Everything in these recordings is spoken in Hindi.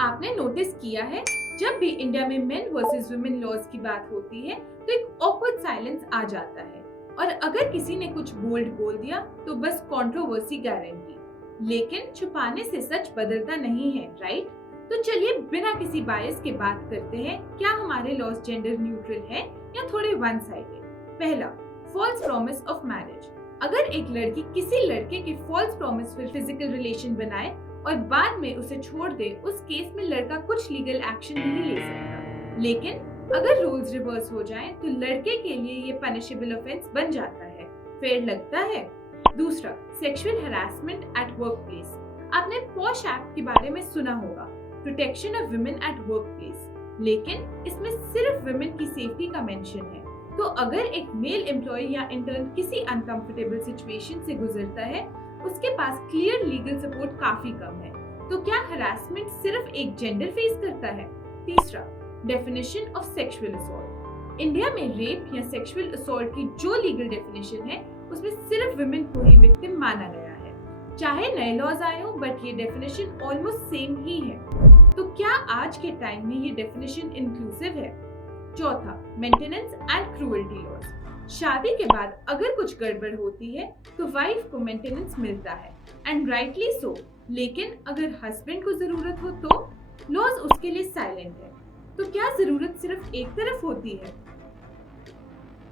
आपने नोटिस किया है, जब भी इंडिया में मेन वर्सेस वुमेन लॉज की बात होती है तो एक ऑकवर्ड साइलेंस आ जाता है और अगर किसी ने कुछ बोल्ड बोल दिया तो बस कंट्रोवर्सी गारंटी। लेकिन छुपाने से सच बदलता नहीं है, राइट? तो चलिए बिना किसी बायस के बात करते हैं, क्या हमारे लॉज जेंडर न्यूट्रल है या थोड़े वन साइडेड? पहला, फॉल्स प्रॉमिस ऑफ मैरिज। अगर एक लड़की किसी लड़के के फॉल्स प्रॉमिस पर फिजिकल रिलेशन बनाए और बाद में उसे छोड़ दे, उस केस में लड़का कुछ लीगल एक्शन नहीं ले सकता। लेकिन अगर रोल्स रिवर्स हो जाएं, तो लड़के के लिए ये पनिशेबल ऑफेंस बन जाता है। फेयर लगता है? दूसरा, sexual harassment at work place. आपने पॉश एक्ट के बारे में सुना होगा, protection of women at work place, लेकिन इसमें सिर्फ वुमेन की सेफ्टी का मेंशन है। तो अगर एक मेल एम्प्लॉय या इंटर्न किसी अनकंफर्टेबल सिचुएशन से गुजरता है, उसके पास क्लियर लीगल सपोर्ट काफी कम है। तो क्या हरासमेंट सिर्फ एक जेंडर फेस करता है? तीसरा, definition of sexual assault. India में रेप या सेक्सुअल असॉल्ट की जो लीगल डेफिनेशन है, उसमें सिर्फ वुमेन को ही विक्टिम माना गया है। चाहे नए लॉज आए हो, बट ये डेफिनेशन ऑलमोस्ट सेम ही है। तो क्या आज के टाइम में ये डेफिनेशन इंक्लूसिव है? चौथा, मेंटेनेंस एंड क्रूएल्टी लॉज। शादी के बाद अगर कुछ गड़बड़ होती है तो वाइफ को मेंटेनेंस मिलता है, एंड राइटली सो। लेकिन अगर हस्बैंड को जरूरत हो तो लॉज उसके लिए साइलेंट है। तो क्या जरूरत सिर्फ एक तरफ होती है?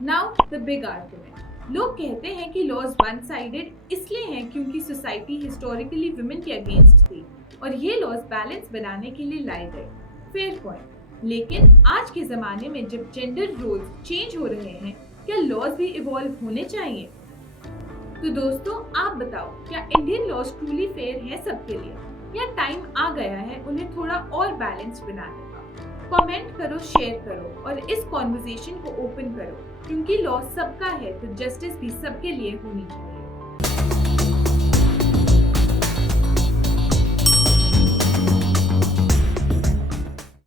Now the big argument. लोग कहते हैं कि लॉज वन साइडेड इसलिए हैं क्योंकि सोसाइटी हिस्टोरिकली वुमेन के अगेंस्ट थी और ये लॉज बैलेंस बनाने के लिए लाए गए। Fair point. लेकिन आज के जमाने में जब जेंडर रोल्स चेंज हो रहे हैं, क्या लॉज भी इवॉल्व होने चाहिए? तो दोस्तों, आप बताओ, क्या इंडियन लॉज ट्रूली फेयर है सबके लिए, या टाइम आ गया है उन्हें थोड़ा और बैलेंस बनाने का? कमेंट करो, शेयर करो और इस कॉन्वर्सेशन को ओपन करो, क्योंकि लॉ सबका है तो जस्टिस भी सबके लिए होनी चाहिए।